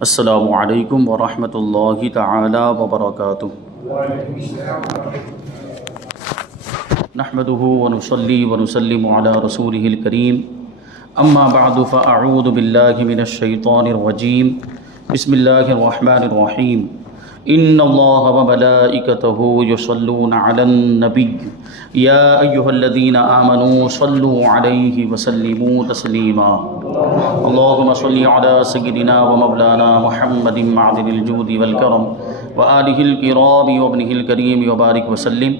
السلام علیکم ورحمۃ اللہ تعالی وبرکاتہ۔ نحمده ونصلي ونسلم على رسوله الكريم، اما بعد فاعوذ باللہ من الشیطان الرجیم، بسم اللہ الرحمن الرحیم۔ ان اللہ وملائکتہ یصلون علی النبی یا ایہا الذین آمنوا صلوا علیہ وسلموا تسلیما۔ اللہم صلی علی سیدنا ومولانا محمد معدن الجود والکرم وآلہ الکرام وابنہ الکریم وبارک وسلم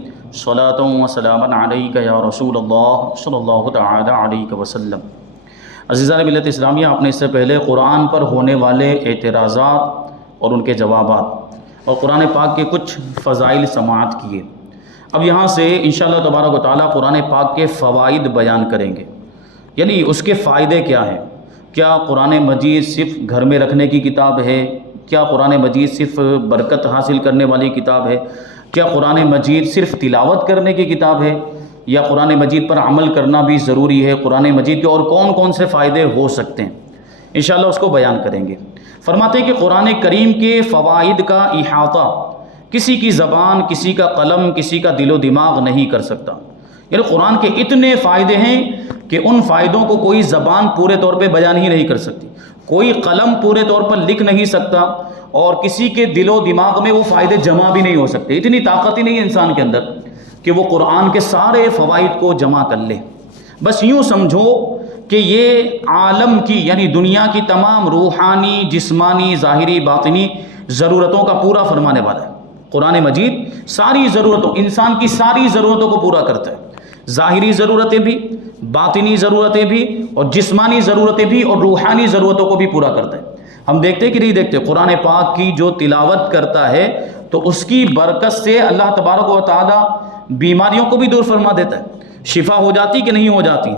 صلاۃ وسلاما علیک یا رسول اللہ صلی اللہ تعالی علیہ وسلم۔ عزیزان ملت اسلامیہ، آپ نے اس سے پہلے قرآن پر ہونے والے اعتراضات اور ان کے جوابات اور قرآن پاک کے کچھ فضائل سماعت کیے۔ اب یہاں سے انشاءاللہ تبارک و تعالیٰ قرآن پاک کے فوائد بیان کریں گے، یعنی اس کے فائدے کیا ہیں۔ کیا قرآن مجید صرف گھر میں رکھنے کی کتاب ہے؟ کیا قرآن مجید صرف برکت حاصل کرنے والی کتاب ہے؟ کیا قرآن مجید صرف تلاوت کرنے کی کتاب ہے، یا قرآن مجید پر عمل کرنا بھی ضروری ہے؟ قرآن مجید کے اور کون کون سے فائدے ہو سکتے ہیں، انشاءاللہ اس کو بیان کریں گے۔ فرماتے ہیں کہ قرآن کریم کے فوائد کا احاطہ کسی کی زبان، کسی کا قلم، کسی کا دل و دماغ نہیں کر سکتا۔ یعنی قرآن کے اتنے فائدے ہیں کہ ان فائدوں کو کوئی زبان پورے طور پہ بیان ہی نہیں کر سکتی، کوئی قلم پورے طور پر لکھ نہیں سکتا، اور کسی کے دل و دماغ میں وہ فائدے جمع بھی نہیں ہو سکتے۔ اتنی طاقت ہی نہیں ہے انسان کے اندر کہ وہ قرآن کے سارے فوائد کو جمع کر لے۔ بس یوں سمجھو کہ یہ عالم کی، یعنی دنیا کی تمام روحانی، جسمانی، ظاہری، باطنی ضرورتوں کا پورا فرمانے والا ہے۔ قرآن مجید ساری ضرورتوں، انسان کی ساری ضرورتوں کو پورا کرتا ہے، ظاہری ضرورتیں بھی، باطنی ضرورتیں بھی، اور جسمانی ضرورتیں بھی، اور روحانی ضرورتوں کو بھی پورا کرتا ہے۔ ہم دیکھتے کہ نہیں دیکھتے، قرآن پاک کی جو تلاوت کرتا ہے تو اس کی برکت سے اللہ تبارک و تعالی بیماریوں کو بھی دور فرما دیتا ہے، شفا ہو جاتی کہ نہیں ہو جاتی۔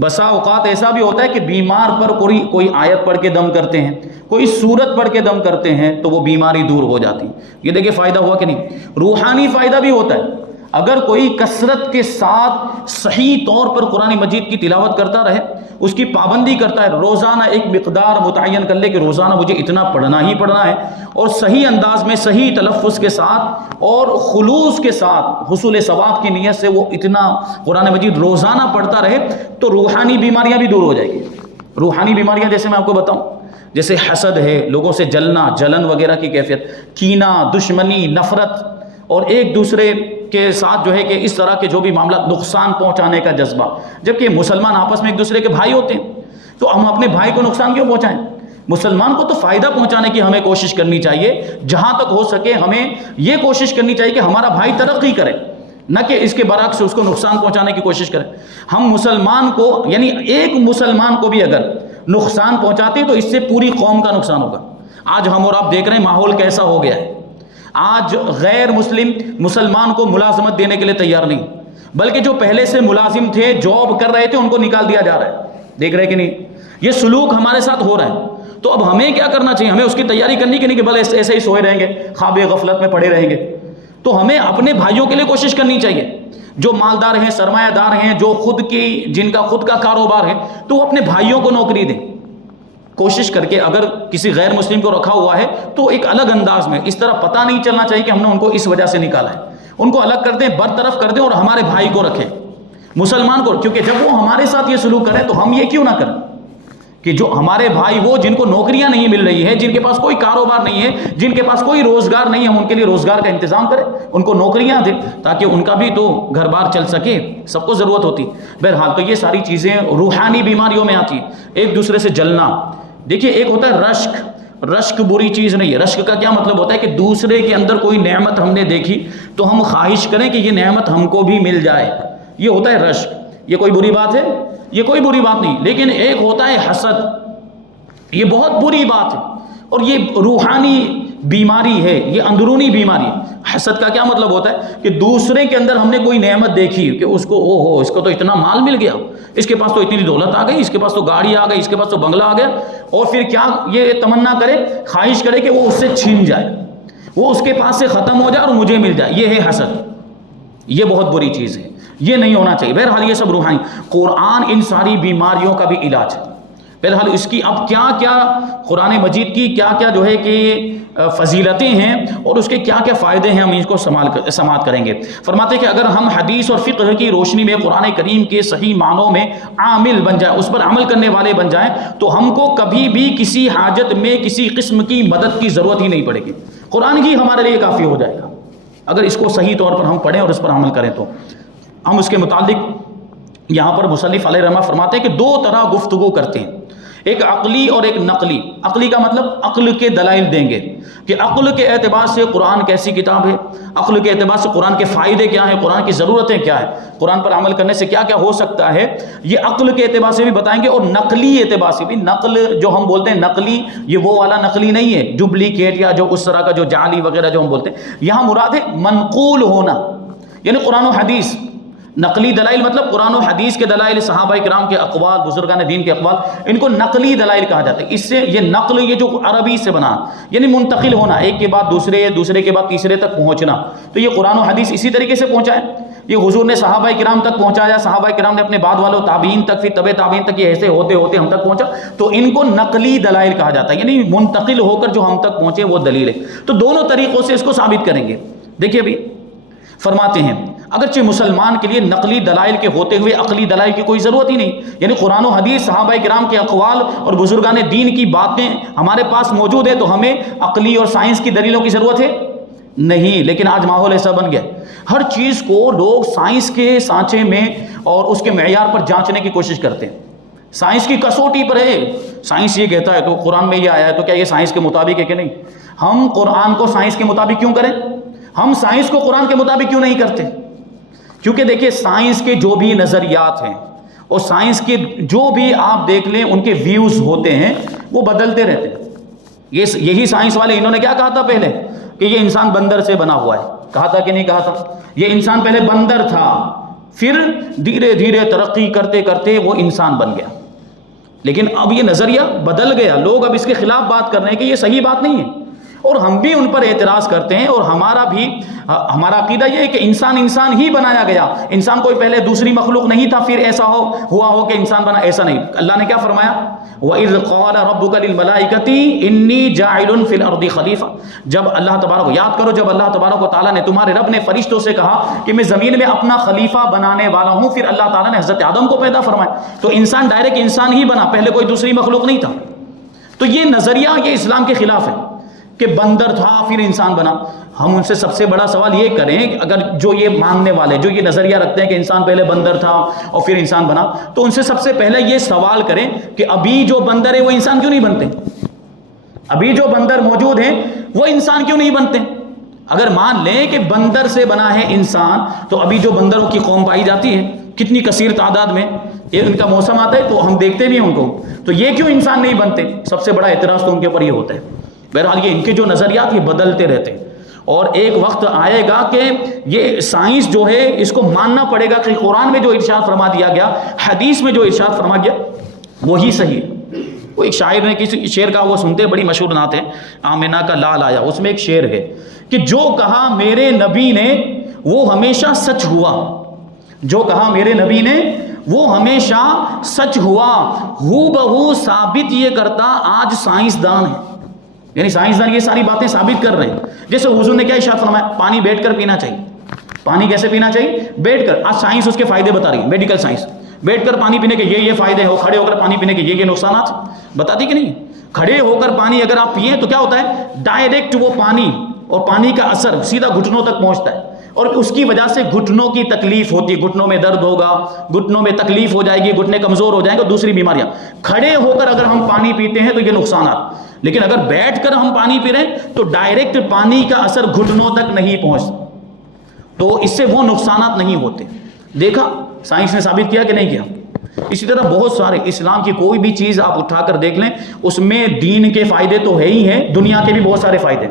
بسا اوقات ایسا بھی ہوتا ہے کہ بیمار پر کوئی آیت پڑھ کے دم کرتے ہیں، کوئی سورت پڑھ کے دم کرتے ہیں تو وہ بیماری دور ہو جاتی۔ یہ دیکھیں فائدہ ہوا کہ نہیں۔ روحانی فائدہ بھی ہوتا ہے، اگر کوئی کثرت کے ساتھ صحیح طور پر قرآن مجید کی تلاوت کرتا رہے، اس کی پابندی کرتا ہے، روزانہ ایک مقدار متعین کر لے کہ روزانہ مجھے اتنا پڑھنا ہی پڑھنا ہے، اور صحیح انداز میں، صحیح تلفظ کے ساتھ اور خلوص کے ساتھ، حصول ثواب کی نیت سے وہ اتنا قرآن مجید روزانہ پڑھتا رہے تو روحانی بیماریاں بھی دور ہو جائیں گی۔ روحانی بیماریاں جیسے میں آپ کو بتاؤں، جیسے حسد ہے، لوگوں سے جلنا، جلن وغیرہ کی کیفیت، کینہ، دشمنی، نفرت، اور ایک دوسرے کے ساتھ جو ہے کہ اس طرح کے جو بھی معاملات، نقصان پہنچانے کا جذبہ، جبکہ مسلمان آپس میں ایک دوسرے کے بھائی ہوتے ہیں، تو ہم اپنے بھائی کو نقصان کیوں پہنچائیں؟ مسلمان کو تو فائدہ پہنچانے کی ہمیں کوشش کرنی چاہیے، جہاں تک ہو سکے ہمیں یہ کوشش کرنی چاہیے کہ ہمارا بھائی ترقی کرے، نہ کہ اس کے برعکس اس کو نقصان پہنچانے کی کوشش کرے۔ ہم مسلمان کو، یعنی ایک مسلمان کو بھی اگر نقصان پہنچاتے تو اس سے پوری قوم کا نقصان ہوگا۔ آج ہم اور آپ دیکھ رہے ہیں ماحول کیسا ہو گیا ہے۔ آج غیر مسلم مسلمان کو ملازمت دینے کے لیے تیار نہیں، بلکہ جو پہلے سے ملازم تھے، جاب کر رہے تھے، ان کو نکال دیا جا رہا ہے۔ دیکھ رہے کہ نہیں، یہ سلوک ہمارے ساتھ ہو رہا ہے۔ تو اب ہمیں کیا کرنا چاہیے؟ ہمیں اس کی تیاری کرنی کہ نہیں کہ بس ایسے ہی سوئے رہیں گے، خواب غفلت میں پڑے رہیں گے؟ تو ہمیں اپنے بھائیوں کے لیے کوشش کرنی چاہیے، جو مالدار ہیں، سرمایہ دار ہیں، جو جن کا خود کا کاروبار ہے، تو وہ اپنے بھائیوں کو نوکری دیں۔ کوشش کر کے اگر کسی غیر مسلم کو رکھا ہوا ہے تو ایک الگ انداز میں، اس طرح پتہ نہیں چلنا چاہیے کہ ہم نے ان کو اس وجہ سے نکالا ہے، ان کو الگ کر دیں، برطرف کر دیں، اور ہمارے بھائی کو رکھیں، مسلمان کو، کیونکہ جب وہ ہمارے ساتھ یہ سلوک کریں تو ہم یہ کیوں نہ کریں کہ جو ہمارے بھائی، وہ جن کو نوکریاں نہیں مل رہی ہے، جن کے پاس کوئی کاروبار نہیں ہے، جن کے پاس کوئی روزگار نہیں ہے، ہم ان کے لیے روزگار کا انتظام کریں، ان کو نوکریاں دیں تاکہ ان کا بھی تو گھر بار چل سکے۔ سب کو ضرورت ہوتی۔ بہرحال تو یہ ساری چیزیں روحانی بیماریوں میں آتی ہیں۔ ایک دوسرے سے جلنا، دیکھیے ایک ہوتا ہے رشک۔ رشک بری چیز نہیں ہے۔ رشک کا کیا مطلب ہوتا ہے کہ دوسرے کے اندر کوئی نعمت ہم نے دیکھی تو ہم خواہش کریں کہ یہ نعمت ہم کو بھی مل جائے، یہ ہوتا ہے رشک۔ یہ کوئی بری بات ہے؟ یہ کوئی بری بات نہیں۔ لیکن ایک ہوتا ہے حسد، یہ بہت بری بات ہے، اور یہ روحانی بیماری ہے، یہ اندرونی بیماری ہے۔ حسد کا کیا مطلب ہوتا ہے کہ دوسرے کے اندر ہم نے کوئی نعمت دیکھی کہ اس کو اس کو تو اتنا مال مل گیا، اس کے پاس تو اتنی دولت آ گئی، اس کے پاس تو گاڑی آ گئی، اس کے پاس تو بنگلہ آ گیا، اور پھر کیا یہ تمنا کرے، خواہش کرے کہ وہ اس سے چھین جائے، وہ اس کے پاس سے ختم ہو جائے اور مجھے مل جائے۔ یہ ہے حسد، یہ بہت بری چیز ہے، یہ نہیں ہونا چاہیے۔ بہرحال یہ سب روحانی۔ قرآن ان ساری بیماریوں کا بھی علاج ہے۔ بہرحال اس کی اب کیا کیا قرآن مجید کی کیا کیا جو ہے کہ فضیلتیں ہیں اور اس کے کیا کیا فائدے ہیں، ہم اس کو سماعت کریں گے۔ فرماتے ہیں کہ اگر ہم حدیث اور فقہ کی روشنی میں قرآن کریم کے صحیح معنوں میں عامل بن جائیں، اس پر عمل کرنے والے بن جائیں، تو ہم کو کبھی بھی کسی حاجت میں کسی قسم کی مدد کی ضرورت ہی نہیں پڑے گی، قرآن ہی ہمارے لیے کافی ہو جائے گا اگر اس کو صحیح طور پر ہم پڑھیں اور اس پر عمل کریں۔ تو ہم اس کے متعلق یہاں پر مصنف علیہ رحمہ فرماتے ہیں کہ دو طرح گفتگو کرتے ہیں، ایک عقلی اور ایک نقلی۔ عقلی کا مطلب عقل کے دلائل دیں گے کہ عقل کے اعتبار سے قرآن کیسی کتاب ہے، عقل کے اعتبار سے قرآن کے فائدے کیا ہیں، قرآن کی ضرورتیں کیا ہیں، قرآن پر عمل کرنے سے کیا کیا ہو سکتا ہے، یہ عقل کے اعتبار سے بھی بتائیں گے اور نقلی اعتبار سے بھی۔ نقل جو ہم بولتے ہیں نقلی، یہ وہ والا نقلی نہیں ہے ڈپلیکیٹ یا جو اس طرح کا جو جعلی وغیرہ جو ہم بولتے ہیں، یہاں مراد ہے منقول ہونا، یعنی قرآن و حدیث۔ نقلی دلائل مطلب قرآن و حدیث کے دلائل، صحابہ کرام کے اقوال، بزرگان دین کے اقوال، ان کو نقلی دلائل کہا جاتا ہے۔ اس سے یہ نقل، یہ جو عربی سے بنا یعنی منتقل ہونا، ایک کے بعد دوسرے، دوسرے کے بعد تیسرے تک پہنچنا، تو یہ قرآن و حدیث اسی طریقے سے پہنچا ہے۔ یہ حضور نے صحابہ کرام تک پہنچایا، صحابہ کرام نے اپنے بعد والوں تابعین تک، پھر تبع تابعین تک، یہ ایسے ہوتے ہوتے ہم تک پہنچا، تو ان کو نقلی دلائل کہا جاتا ہے، یعنی منتقل ہو کر جو ہم تک پہنچے وہ دلیل ہے۔ تو دونوں طریقوں سے اس کو ثابت کریں گے۔ دیکھیے ابھی فرماتے ہیں اگرچہ مسلمان کے لیے نقلی دلائل کے ہوتے ہوئے عقلی دلائل کی کوئی ضرورت ہی نہیں، یعنی قرآن و حدیث، صحابہ کرام کے اقوال اور بزرگان دین کی باتیں ہمارے پاس موجود ہے، تو ہمیں عقلی اور سائنس کی دلیلوں کی ضرورت ہے نہیں۔ لیکن آج ماحول ایسا بن گیا، ہر چیز کو لوگ سائنس کے سانچے میں اور اس کے معیار پر جانچنے کی کوشش کرتے ہیں، سائنس کی کسوٹی پر ہے۔ سائنس یہ کہتا ہے تو قرآن میں یہ آیا ہے تو کیا یہ سائنس کے مطابق ہے کہ نہیں؟ ہم قرآن کو سائنس کے مطابق کیوں کریں؟ ہم سائنس کو قرآن کے مطابق کیوں نہیں کرتے؟ کیونکہ دیکھیں سائنس کے جو بھی نظریات ہیں اور سائنس کے جو بھی آپ دیکھ لیں ان کے ویوز ہوتے ہیں وہ بدلتے رہتے ہیں۔ یہی سائنس والے انہوں نے کیا کہا تھا پہلے کہ یہ انسان بندر سے بنا ہوا ہے، کہا تھا کہ نہیں کہا تھا؟ یہ انسان پہلے بندر تھا، پھر دھیرے دھیرے ترقی کرتے کرتے وہ انسان بن گیا، لیکن اب یہ نظریہ بدل گیا، لوگ اب اس کے خلاف بات کر رہے ہیں کہ یہ صحیح بات نہیں ہے، اور ہم بھی ان پر اعتراض کرتے ہیں۔ اور ہمارا عقیدہ یہ ہے کہ انسان ہی بنایا گیا، انسان کوئی پہلے دوسری مخلوق نہیں تھا پھر ایسا ہوا ہو کہ انسان بنا، ایسا نہیں۔ اللہ نے کیا فرمایا؟ وَإِذْ قَالَ رَبُّكَ لِلْمَلَائِكَةِ إِنِّي جَاعِلٌ فِي الْأَرْضِ خَلِيفَةً، جب اللہ تبارک، یاد کرو جب اللہ تبارک و تعالیٰ نے، تمہارے رب نے فرشتوں سے کہا کہ میں زمین میں اپنا خلیفہ بنانے والا ہوں، پھر اللہ تعالیٰ نے حضرت آدم کو پیدا فرمایا، تو انسان ڈائریکٹ انسان ہی بنا، پہلے کوئی دوسری مخلوق نہیں تھا۔ تو یہ نظریہ یہ اسلام کے خلاف ہے کہ بندر تھا پھر انسان بنا۔ ہم ان سے سب سے بڑا سوال یہ کریں کہ اگر جو یہ ماننے والے جو یہ نظریہ رکھتے ہیں کہ انسان پہلے بندر تھا اور پھر انسان بنا، تو ان سے سب سے پہلے یہ سوال کریں کہ ابھی جو بندر ہے وہ انسان کیوں نہیں بنتے؟ ابھی جو بندر موجود ہیں وہ انسان کیوں نہیں بنتے؟ اگر مان لیں کہ بندر سے بنا ہے انسان، تو ابھی جو بندروں کی قوم پائی جاتی ہے کتنی کثیر تعداد میں، یہ ان کا موسم آتا ہے تو ہم دیکھتے بھی ہیں ان کو، تو یہ کیوں انسان نہیں بنتے؟ سب سے بڑا اعتراض تو ان کے اوپر یہ ہوتا ہے۔ بہرحال یہ ان کے جو نظریات یہ بدلتے رہتے ہیں، اور ایک وقت آئے گا کہ یہ سائنس جو ہے اس کو ماننا پڑے گا کہ قرآن میں جو ارشاد فرما دیا گیا، حدیث میں جو ارشاد فرما گیا وہی صحیح ہے۔ وہ ایک شاعر نے کسی شعر کا وہ سنتے، بڑی مشہور نعت ہے، آمنہ کا لال آیا، اس میں ایک شعر ہے کہ جو کہا میرے نبی نے وہ ہمیشہ سچ ہوا، جو کہا میرے نبی نے وہ ہمیشہ سچ ہوا، ہو بہو ثابت یہ کرتا آج سائنسدان ہے۔ یعنی سائنسدان یہ ساری باتیں ثابت کر رہے ہیں۔ جیسے حضور نے کیا ارشاد فرمایا؟ پانی بیٹھ کر پینا چاہیے۔ پانی کیسے پینا چاہیے؟ بیٹھ کر۔ آج سائنس اس کے فائدے بتا رہی ہے، میڈیکل سائنس، بیٹھ کر پانی پینے کے یہ فائدے ہو، کھڑے ہو کر پانی پینے کے یہ نقصانات بتاتی کہ نہیں؟ کھڑے ہو کر پانی اگر آپ پئیں تو کیا ہوتا ہے؟ ڈائریکٹ وہ پانی اور پانی کا اثر سیدھا گھٹنوں تک پہنچتا ہے، اور اس کی وجہ سے گھٹنوں کی تکلیف ہوتی ہے، گھٹنوں میں درد ہوگا، گھٹنوں میں تکلیف ہو جائے گی، گھٹنے کمزور ہو جائیں گے، دوسری بیماریاں۔ کھڑے ہو کر اگر ہم پانی پیتے ہیں تو یہ نقصانات، لیکن اگر بیٹھ کر ہم پانی پی رہے ہیں تو ڈائریکٹ پانی کا اثر گھٹنوں تک نہیں پہنچتا، تو اس سے وہ نقصانات نہیں ہوتے۔ دیکھا سائنس نے ثابت کیا کہ نہیں کیا؟ اسی طرح بہت سارے اسلام کی کوئی بھی چیز آپ اٹھا کر دیکھ لیں، اس میں دین کے فائدے تو ہے ہی ہیں، دنیا کے بھی بہت سارے فائدے۔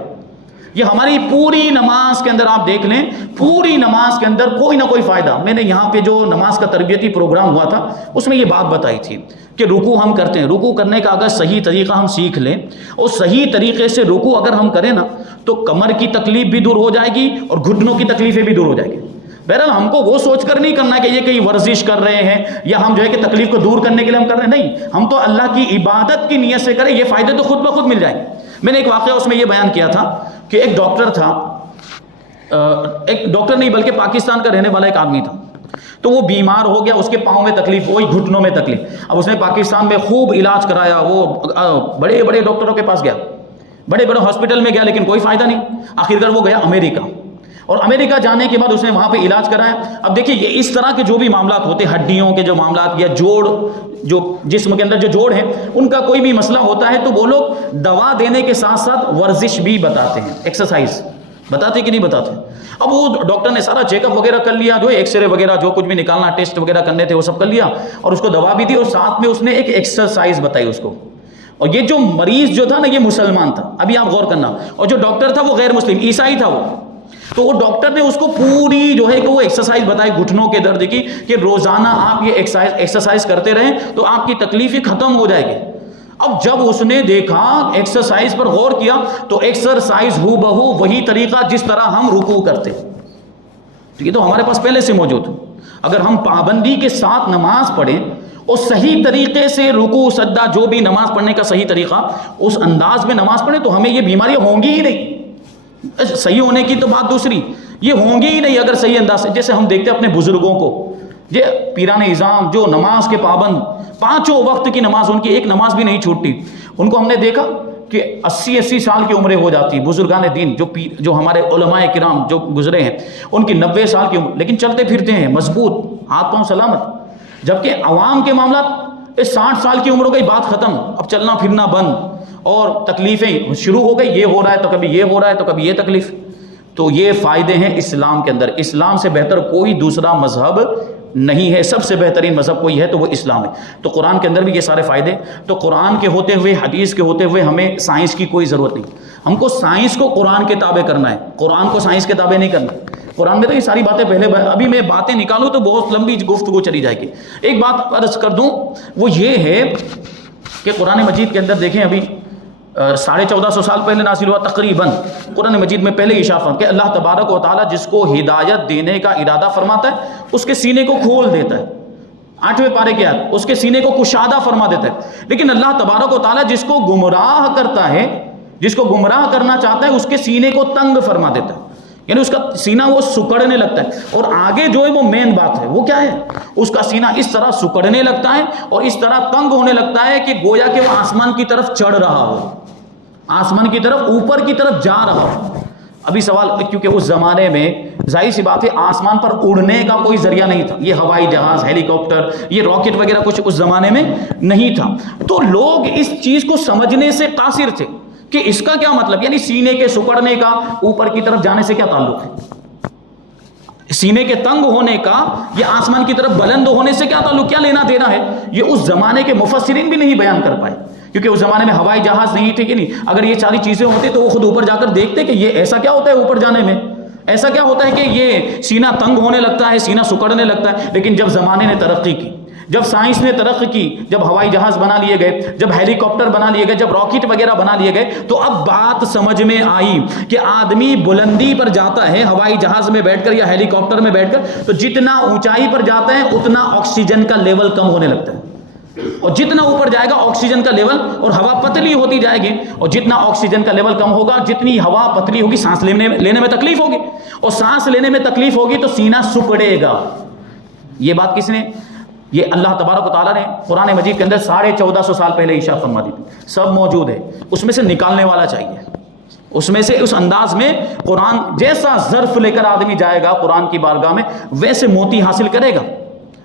یہ ہماری پوری نماز کے اندر آپ دیکھ لیں، پوری نماز کے اندر کوئی نہ کوئی فائدہ۔ میں نے یہاں پہ جو نماز کا تربیتی پروگرام ہوا تھا اس میں یہ بات بتائی تھی کہ رکوع ہم کرتے ہیں، رکوع کرنے کا اگر صحیح طریقہ ہم سیکھ لیں اور صحیح طریقے سے رکوع اگر ہم کریں نا، تو کمر کی تکلیف بھی دور ہو جائے گی اور گھٹنوں کی تکلیفیں بھی دور ہو جائے گی۔ بہرحال ہم کو وہ سوچ کر نہیں کرنا ہے کہ یہ کہیں ورزش کر رہے ہیں یا ہم جو ہے کہ تکلیف کو دور کرنے کے لیے ہم کر رہے ہیں، نہیں، ہم تو اللہ کی عبادت کی نیت سے کریں، یہ فائدے تو خود بخود مل جائیں گے۔ میں نے ایک واقعہ اس میں یہ بیان کیا تھا کہ ایک ڈاکٹر تھا، ایک ڈاکٹر نہیں بلکہ پاکستان کا رہنے والا ایک آدمی تھا، تو وہ بیمار ہو گیا، اس کے پاؤں میں تکلیف ہوئی، گھٹنوں میں تکلیف۔ اب اس نے پاکستان میں خوب علاج کرایا، وہ بڑے بڑے ڈاکٹروں کے پاس گیا، بڑے بڑے ہاسپٹل میں گیا، لیکن کوئی فائدہ نہیں۔ آخرکار وہ گیا امریکہ، اور امریکہ جانے کے بعد اس نے وہاں پہ علاج کرایا۔ اب دیکھیے یہ اس طرح کے جو بھی معاملات ہوتے ہیں، ہڈیوں کے جو معاملات یا جوڑ، جو جسم کے اندر جو جوڑ ہیں ان کا کوئی بھی مسئلہ ہوتا ہے تو وہ لوگ دوا دینے کے ساتھ ساتھ ورزش بھی بتاتے ہیں، ایکسرسائز بتاتے کہ نہیں بتاتے۔ اب وہ ڈاکٹر نے سارا چیک اپ وغیرہ کر لیا، جو ایکس رے وغیرہ جو کچھ بھی نکالنا ٹیسٹ وغیرہ کرنے تھے وہ سب کر لیا، اور اس کو دوا بھی دی، اور ساتھ میں اس نے ایک ایکسرسائز بتائی اس کو۔ اور یہ جو مریض جو تھا نا یہ مسلمان تھا، ابھی آپ غور کرنا، اور جو ڈاکٹر تھا وہ غیر مسلم عیسائی تھا وہ۔ تو وہ ڈاکٹر نے اس کو پوری جو ہے کہ وہ ایکسرسائز بتائی گھٹنوں کے درد کی، کہ روزانہ آپ یہ ایکسرسائز کرتے رہیں تو آپ کی تکلیفیں ختم ہو جائے گی۔ اب جب اس نے دیکھا، ایکسرسائز پر غور کیا، تو ایکسرسائز ہو بہو وہی طریقہ جس طرح ہم رکوع کرتے، یہ تو ہمارے پاس پہلے سے موجود۔ اگر ہم پابندی کے ساتھ نماز پڑھیں اور صحیح طریقے سے رکوع سجدہ جو بھی نماز پڑھنے کا صحیح طریقہ اس انداز میں نماز پڑھیں تو ہمیں یہ بیماریاں ہوں گی ہی نہیں۔ صحیح ہونے کی تو بات دوسری، یہ ہوں گی ہی نہیں اگر صحیح انداز سے۔ جیسے ہم دیکھتے ہیں اپنے بزرگوں کو، یہ پیران اعظام جو نماز کے پابند، پانچوں وقت کی نماز، ان کی ایک نماز بھی نہیں چھوٹتی، ان کو ہم نے دیکھا کہ 80 سال کی عمریں ہو جاتی، بزرگان دین جو ہمارے علماء کرام جو گزرے ہیں ان کی 90 سال کی عمر، لیکن چلتے پھرتے ہیں مضبوط، ہاتھ پاؤں سلامت۔ جبکہ عوام کے معاملات 60 سال کی عمر ہو گئی، بات ختم، اب چلنا پھرنا بند، اور تکلیفیں شروع ہو گئی، یہ ہو رہا ہے تو کبھی یہ ہو رہا ہے تو کبھی یہ تکلیف۔ تو یہ فائدے ہیں اسلام کے اندر۔ اسلام سے بہتر کوئی دوسرا مذہب نہیں ہے، سب سے بہترین مذہب کوئی ہے تو وہ اسلام ہے۔ تو قرآن کے اندر بھی یہ سارے فائدے، تو قرآن کے ہوتے ہوئے، حدیث کے ہوتے ہوئے ہمیں سائنس کی کوئی ضرورت نہیں۔ ہم کو سائنس کو قرآن کے تابع کرنا ہے، قرآن کو سائنس کے تابع نہیں کرنا۔ قرآن میں تو یہ ساری باتیں پہلے، ابھی میں باتیں نکالوں تو بہت لمبی گفتگو چلی جائے گی۔ ایک بات عرض کر دوں، وہ یہ ہے کہ قرآن مجید کے اندر دیکھیں، ابھی 1450 سال پہلے نازل ہوا تقریباً، قرآن مجید میں پہلے اشارہ فرمایا کہ اللہ تبارک و تعالیٰ جس کو ہدایت دینے کا ارادہ فرماتا ہے اس کے سینے کو کھول دیتا ہے۔ 8ویں پارے کے آیت، اس کے سینے کو کشادہ فرما دیتا ہے۔ لیکن اللہ تبارک و تعالیٰ جس کو گمراہ کرتا ہے، جس کو گمراہ کرنا چاہتا ہے، اس کے سینے کو تنگ فرما دیتا ہے، یعنی اس کا سینہ وہ سکڑنے لگتا ہے۔ اور آگے جو ہے وہ مین بات ہے، وہ کیا ہے؟ اس کا سینہ اس طرح سکڑنے لگتا ہے اور اس طرح تنگ ہونے لگتا ہے کہ گویا کہ وہ آسمان کی طرف چڑھ رہا ہو، آسمان کی طرف، اوپر کی طرف جا رہا ہو۔ ابھی سوال، کیونکہ اس زمانے میں ظاہر سی بات ہے آسمان پر اڑنے کا کوئی ذریعہ نہیں تھا، یہ ہوائی جہاز، ہیلی کاپٹر، یہ راکٹ وغیرہ کچھ اس زمانے میں نہیں تھا، تو لوگ اس چیز کو سمجھنے سے قاصر تھے کہ اس کا کیا مطلب، یعنی سینے کے سکڑنے کا اوپر کی طرف جانے سے کیا تعلق ہے، سینے کے تنگ ہونے کا یا آسمان کی طرف بلند ہونے سے کیا تعلق، کیا لینا دینا ہے؟ یہ اس زمانے کے مفسرین بھی نہیں بیان کر پائے، کیونکہ اس زمانے میں ہوائی جہاز نہیں تھے کہ نہیں۔ اگر یہ ساری چیزیں ہوتی تو وہ خود اوپر جا کر دیکھتے کہ یہ ایسا کیا ہوتا ہے اوپر جانے میں، ایسا کیا ہوتا ہے کہ یہ سینہ تنگ ہونے لگتا ہے، سینہ سکڑنے لگتا ہے۔ لیکن جب زمانے نے ترقی کی، جب سائنس نے ترقی کی، جب ہوائی جہاز بنا لیے گئے، جب ہیلی کاپٹر بنا لیے گئے، جب راکٹ وغیرہ بنا لیے گئے، تو اب بات سمجھ میں آئی کہ آدمی بلندی پر جاتا ہے ہوائی جہاز میں بیٹھ کر یا ہیلی کاپٹر میں بیٹھ کر، تو جتنا اونچائی پر جاتا ہے اتنا آکسیجن کا لیول کم ہونے لگتا ہے، اور جتنا اوپر جائے گا آکسیجن کا لیول، اور ہوا پتلی ہوتی جائے گی، اور جتنا آکسیجن کا لیول کم ہوگا، جتنی ہوا پتلی ہوگی، سانس لینے میں تکلیف ہوگی، اور سانس لینے میں تکلیف ہوگی تو سینہ سکڑے گا۔ یہ بات کس نے؟ یہ اللہ تبارک و تعالیٰ نے قرآن مجید کے اندر 1450 سال پہلے ارشاد فرما دی تھی، سب موجود ہے، اس میں سے نکالنے والا چاہیے، اس میں سے اس انداز میں قرآن جیسا ظرف لے کر آدمی جائے گا قرآن کی بارگاہ میں ویسے موتی حاصل کرے گا۔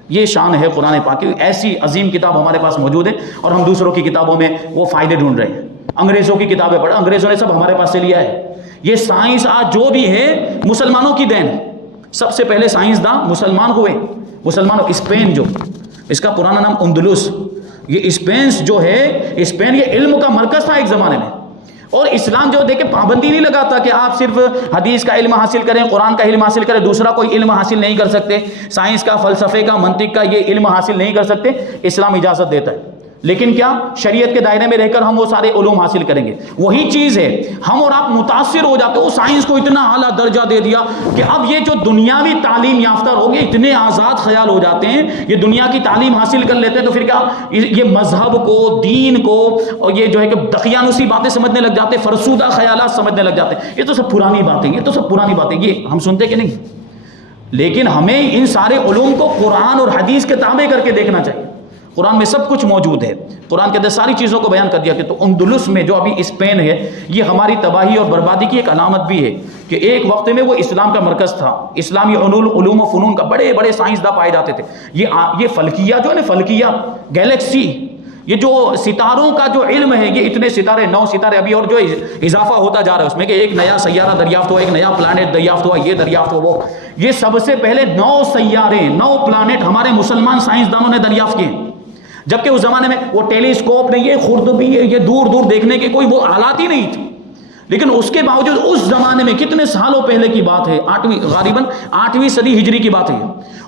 یہ شان ہے قرآن پاک کی، ایسی عظیم کتاب ہمارے پاس موجود ہے، اور ہم دوسروں کی کتابوں میں وہ فائدے ڈھونڈ رہے ہیں۔ انگریزوں کی کتابیں پڑھ، انگریزوں نے سب ہمارے پاس سے لیا ہے۔ یہ سائنس آج جو بھی ہے مسلمانوں کی دین ہے۔ سب سے پہلے سائنسداں مسلمان ہوئے، مسلمانوں، اسپین جو، اس کا پرانا نام اندلس، یہ اسپین جو ہے، اسپین یہ علم کا مرکز تھا ایک زمانے میں، اور اسلام جو دیکھیں پابندی نہیں لگاتا کہ آپ صرف حدیث کا علم حاصل کریں، قرآن کا علم حاصل کریں، دوسرا کوئی علم حاصل نہیں کر سکتے، سائنس کا، فلسفے کا، منطق کا یہ علم حاصل نہیں کر سکتے۔ اسلام اجازت دیتا ہے لیکن کیا شریعت کے دائرے میں رہ کر ہم وہ سارے علوم حاصل کریں گے. وہی چیز ہے, ہم اور آپ متاثر ہو جاتے ہیں, وہ سائنس کو اتنا اعلیٰ درجہ دے دیا کہ اب یہ جو دنیاوی تعلیم یافتہ ہو گئے, اتنے آزاد خیال ہو جاتے ہیں, یہ دنیا کی تعلیم حاصل کر لیتے ہیں, تو پھر کیا یہ مذہب کو, دین کو, اور یہ جو ہے کہ دقیانوسی باتیں سمجھنے لگ جاتے ہیں, فرسودہ خیالات سمجھنے لگ جاتے ہیں. یہ تو سب پرانی باتیں, یہ تو سب پرانی باتیں, یہ ہم سنتے کہ نہیں. لیکن ہمیں ان سارے علوم کو قرآن اور حدیث کے تابع کر کے دیکھنا چاہیے. قرآن میں سب کچھ موجود ہے, قرآن کے اندر ساری چیزوں کو بیان کر دیا. کہ تو اندلس میں جو ابھی اسپین ہے, یہ ہماری تباہی اور بربادی کی ایک علامت بھی ہے کہ ایک وقت میں وہ اسلام کا مرکز تھا. اسلامی علوم و فنون کا بڑے بڑے سائنسداں پائے جاتے تھے. یہ فلکیہ جو ہے نا, فلکیہ گیلیکسی, یہ جو ستاروں کا جو علم ہے, یہ اتنے ستارے, 9 ستارے ابھی اور جو اضافہ ہوتا جا رہا ہے اس میں, کہ ایک نیا سیارہ دریافت ہوا, ایک نیا پلانٹ دریافت ہوا, یہ دریافت ہوا, وہ. یہ سب سے پہلے 9 سیارے, 9 پلانٹ ہمارے مسلمان سائنسدانوں نے دریافت کیے. جبکہ اس زمانے میں وہ ٹیلیسکوپ نہیں ہے, خوردبی ہے, یہ دور دور دیکھنے کے کوئی وہ آلات ہی نہیں تھے. لیکن اس کے باوجود اس زمانے میں, کتنے سالوں پہلے کی بات ہے, غالباً 8ویں صدی ہجری کی بات ہے,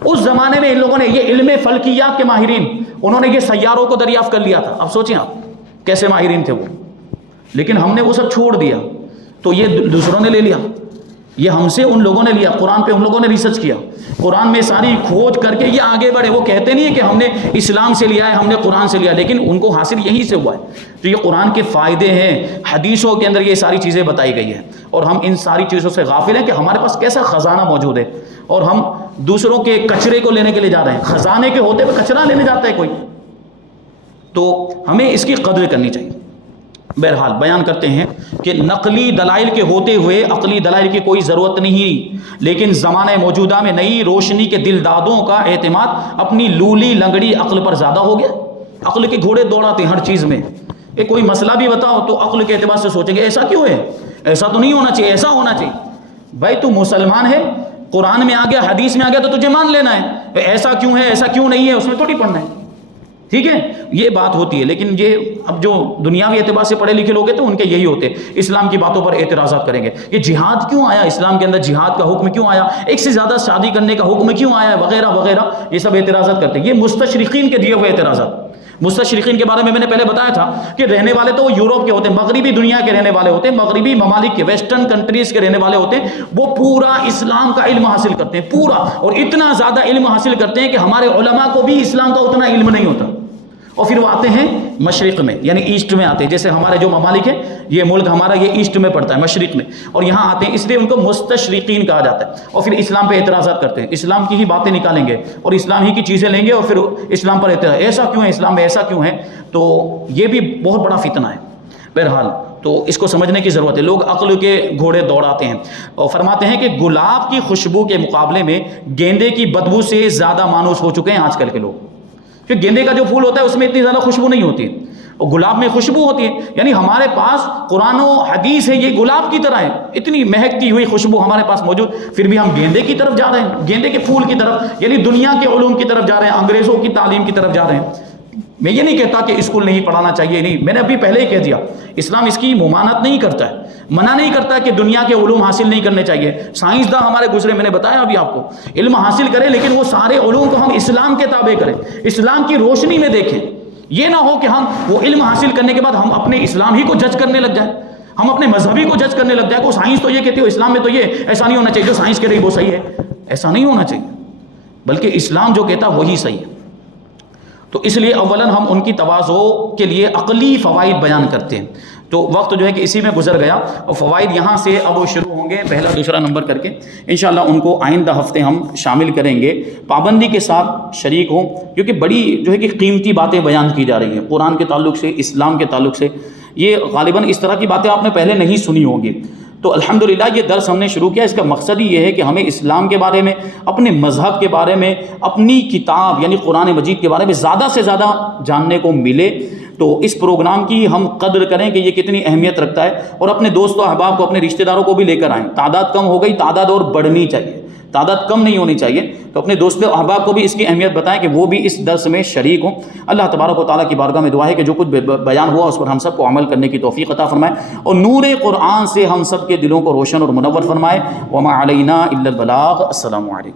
اس زمانے میں ان لوگوں نے, یہ علم فلکیات کے ماہرین, انہوں نے یہ سیاروں کو دریافت کر لیا تھا. اب سوچیں آپ کیسے ماہرین تھے وہ. لیکن ہم نے وہ سب چھوڑ دیا, تو یہ دوسروں نے لے لیا, یہ ہم سے ان لوگوں نے لیا. قرآن پہ ہم لوگوں نے ریسرچ کیا, قرآن میں ساری کھوج کر کے یہ آگے بڑھے. وہ کہتے نہیں ہے کہ ہم نے اسلام سے لیا ہے, ہم نے قرآن سے لیا, لیکن ان کو حاصل یہیں سے ہوا ہے. تو یہ قرآن کے فائدے ہیں, حدیثوں کے اندر یہ ساری چیزیں بتائی گئی ہیں, اور ہم ان ساری چیزوں سے غافل ہیں کہ ہمارے پاس کیسا خزانہ موجود ہے, اور ہم دوسروں کے کچرے کو لینے کے لیے جا رہے ہیں. خزانے کے ہوتے ہوئے کچرا لینے جاتا ہے کوئی. تو ہمیں اس کی قدر کرنی چاہیے. بہرحال بیان کرتے ہیں کہ نقلی دلائل کے ہوتے ہوئے عقلی دلائل کی کوئی ضرورت نہیں, لیکن زمانہ موجودہ میں نئی روشنی کے دلدادوں کا اعتماد اپنی لولی لنگڑی عقل پر زیادہ ہو گیا. عقل کے گھوڑے دوڑاتے ہیں ہر چیز میں. کوئی مسئلہ بھی بتاؤ تو عقل کے اعتبار سے سوچیں گے ایسا کیوں ہے, ایسا تو نہیں ہونا چاہیے, ایسا ہونا چاہیے. بھائی تو مسلمان ہے, قرآن میں آ گیا, حدیث میں آ گیا, تو تجھے مان لینا ہے. ایسا کیوں ہے, ایسا کیوں نہیں ہے, اس میں تھوڑی پڑھنا ہے. ٹھیک ہے, یہ بات ہوتی ہے. لیکن یہ اب جو دنیاوی اعتبار سے پڑھے لکھے لوگ ہیں تو ان کے یہی ہوتے ہیں, اسلام کی باتوں پر اعتراضات کریں گے. یہ جہاد کیوں آیا اسلام کے اندر, جہاد کا حکم کیوں آیا, ایک سے زیادہ شادی کرنے کا حکم کیوں آیا, وغیرہ وغیرہ, یہ سب اعتراضات کرتے ہیں. یہ مستشرقین کے دیے ہوئے اعتراضات. مستشرقین کے بارے میں نے پہلے بتایا تھا کہ رہنے والے تو وہ یوروپ کے ہوتے ہیں, مغربی دنیا کے رہنے والے ہوتے ہیں, مغربی ممالک کے, ویسٹرن کنٹریز کے رہنے والے ہوتے ہیں. وہ پورا اسلام کا علم حاصل کرتے ہیں, پورا, اور اتنا زیادہ علم حاصل کرتے ہیں کہ ہمارے علماء کو بھی اسلام کا اتنا علم نہیں ہوتا. اور پھر وہ آتے ہیں مشرق میں, یعنی ایسٹ میں آتے ہیں. جیسے ہمارے جو ممالک ہیں, یہ ملک ہمارا یہ ایسٹ میں پڑتا ہے, مشرق میں, اور یہاں آتے ہیں, اس لیے ان کو مستشرقین کہا جاتا ہے. اور پھر اسلام پہ اعتراضات کرتے ہیں, اسلام کی ہی باتیں نکالیں گے اور اسلام ہی کی چیزیں لیں گے, اور پھر اسلام پر اعتراض, ایسا کیوں ہے اسلام میں, ایسا کیوں ہے. تو یہ بھی بہت بڑا فتنہ ہے. بہرحال تو اس کو سمجھنے کی ضرورت ہے. لوگ عقل کے گھوڑے دوڑاتے ہیں اور فرماتے ہیں کہ گلاب کی خوشبو کے مقابلے میں گیندے کی بدبو سے زیادہ مانوس ہو چکے ہیں آج کل کے لوگ. کہ گیندے کا جو پھول ہوتا ہے اس میں اتنی زیادہ خوشبو نہیں ہوتی ہے, اور گلاب میں خوشبو ہوتی ہے. یعنی ہمارے پاس قرآن و حدیث ہے, یہ گلاب کی طرح ہے, اتنی مہکتی ہوئی خوشبو ہمارے پاس موجود, پھر بھی ہم گیندے کی طرف جا رہے ہیں, گیندے کے پھول کی طرف, یعنی دنیا کے علوم کی طرف جا رہے ہیں, انگریزوں کی تعلیم کی طرف جا رہے ہیں. میں یہ نہیں کہتا کہ اسکول نہیں پڑھانا چاہیے, نہیں, میں نے ابھی پہلے ہی کہہ دیا, اسلام اس کی ممانعت نہیں کرتا ہے, منع نہیں کرتا کہ دنیا کے علوم حاصل نہیں کرنے چاہیے. سائنسداں ہمارے گزرے, میں نے بتایا ابھی آپ کو, علم حاصل کریں, لیکن وہ سارے علوم کو ہم اسلام کے تابع کریں, اسلام کی روشنی میں دیکھیں. یہ نہ ہو کہ ہم وہ علم حاصل کرنے کے بعد ہم اپنے اسلام ہی کو جج کرنے لگ جائیں, ہم اپنے مذہبی کو جج کرنے لگ جائیں. کو سائنس تو یہ کہتی ہو, اسلام میں تو یہ, ایسا نہیں ہونا چاہیے, جو سائنس کہہ رہی وہ صحیح ہے, ایسا نہیں ہونا چاہیے, بلکہ اسلام جو کہتا وہی صحیح ہے. تو اس لیے اولاً ہم ان کی تواضع کے لیے عقلی فوائد بیان کرتے ہیں. تو وقت جو ہے کہ اسی میں گزر گیا, اور فوائد یہاں سے اب وہ شروع ہوں گے پہلا دوسرا نمبر کر کے. انشاءاللہ ان کو آئندہ ہفتے ہم شامل کریں گے, پابندی کے ساتھ شریک ہوں, کیونکہ بڑی جو ہے کہ قیمتی باتیں بیان کی جا رہی ہیں قرآن کے تعلق سے, اسلام کے تعلق سے. یہ غالباً اس طرح کی باتیں آپ نے پہلے نہیں سنی ہوں گی. تو الحمدللہ یہ درس ہم نے شروع کیا, اس کا مقصد ہی یہ ہے کہ ہمیں اسلام کے بارے میں, اپنے مذہب کے بارے میں, اپنی کتاب یعنی قرآن مجید کے بارے میں زیادہ سے زیادہ جاننے کو ملے. تو اس پروگرام کی ہم قدر کریں کہ یہ کتنی اہمیت رکھتا ہے, اور اپنے دوست و احباب کو, اپنے رشتہ داروں کو بھی لے کر آئیں. تعداد کم ہو گئی, تعداد اور بڑھنی چاہیے, تعداد کم نہیں ہونی چاہیے. تو اپنے دوست و احباب کو بھی اس کی اہمیت بتائیں کہ وہ بھی اس درس میں شریک ہوں. اللہ تبارک و تعالیٰ کی بارگاہ میں دعا ہے کہ جو کچھ بیان ہوا اس پر ہم سب کو عمل کرنے کی توفیق عطا فرمائے, اور نور قرآن سے ہم سب کے دلوں کو روشن اور منور فرمائے. وما علینا الا البلاغ. السلام علیکم.